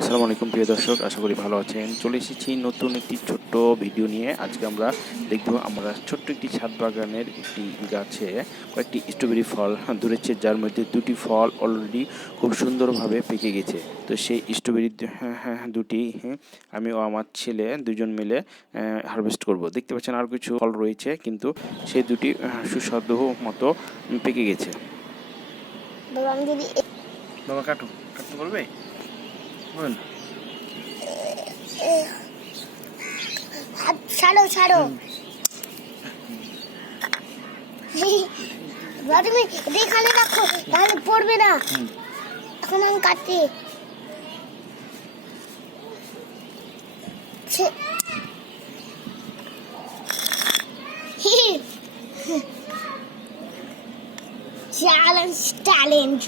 আসসালামু আলাইকুম প্রিয় দর্শক আশা করি ভালো আছেন। চলে এসেছি নতুন একটি ছোট্ট ভিডিও নিয়ে। আজকে আমরা দেখব আমরা ছোট্ট একটি ছাদ বাগানের একটি গাছে কয়েকটি স্ট্রবেরি ফল। ধরেছে যার মধ্যে দুটি ফল অলরেডি খুব সুন্দরভাবে পেকে গেছে। তো সেই স্ট্রবেরি হ্যাঁ, হ্যাঁ, দুটি হ্যাঁ, আমি ও আমার ছেলে দুজন মিলে হারভেস্ট করব। দেখতে পাচ্ছেন আর কিছু ফল রয়েছে কিন্তু সেই দুটি সুস্বাদু মতো পেকে গেছে। বাবা আমি যদি বাবা কাটো কাটতে ছাড়ো ছাড়ো তুমি এখানে রাখো তাহলে পড়বে না এখন আমি কাটছি ছে- চ্যালেঞ্জ চ্যালেঞ্জ